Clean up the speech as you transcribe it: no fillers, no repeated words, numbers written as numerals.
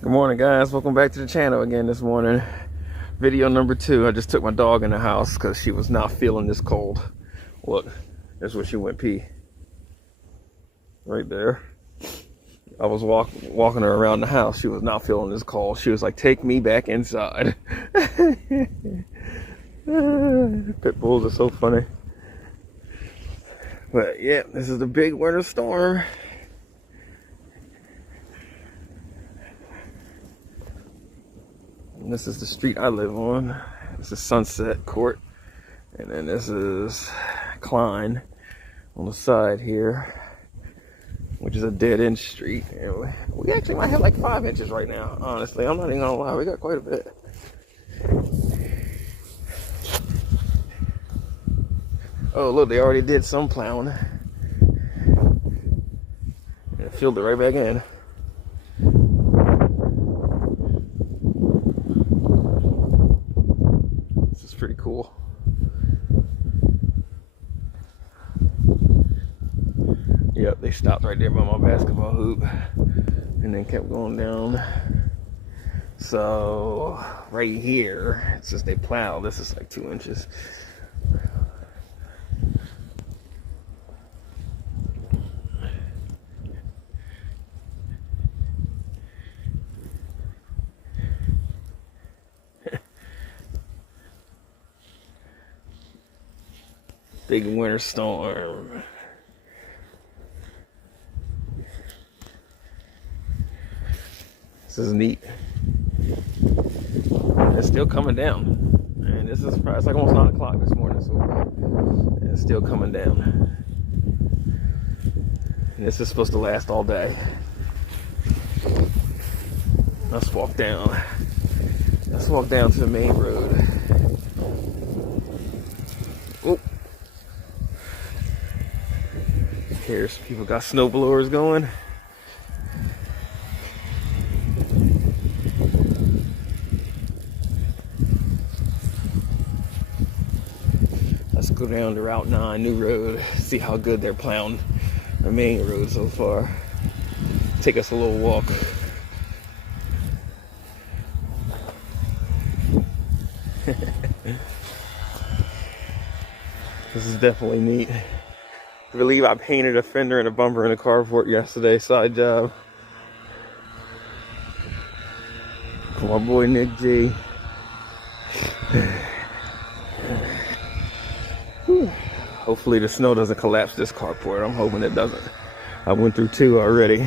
Good morning, guys. Welcome back to the channel again this morning. Video number 2. I just took my dog in the house because she was not feeling this cold. Look, that's where she went pee. Right there. I was walking her around the house. She was not feeling this cold. She was like, take me back inside. Pit bulls are so funny. But yeah, this is the big winter storm. And this is the street I live on. This is Sunset Court. And then this is Klein on the side here, which is a dead-end street. And we actually might have like 5 inches right now, honestly. I'm not even gonna lie, we got quite a bit. Oh, look, they already did some plowing. And filled it right back in. This is pretty cool. Yep, they stopped right there by my basketball hoop and then kept going down. So right here, it's just they plow. This is like 2 inches. Big winter storm. This is neat. It's still coming down. And this is it's like almost 9 o'clock this morning so far. And it's still coming down. And this is supposed to last all day. Let's walk down. Let's walk down to the main road. Oh. Here's people got snow blowers going. Let's go down to Route 9, new road, see how good they're plowing the main road so far. Take us a little walk. This is definitely neat. I believe I painted a fender and a bumper in a carport yesterday, side job. For my boy Nick G. Hopefully the snow doesn't collapse this carport. I'm hoping it doesn't. I went through 2 already.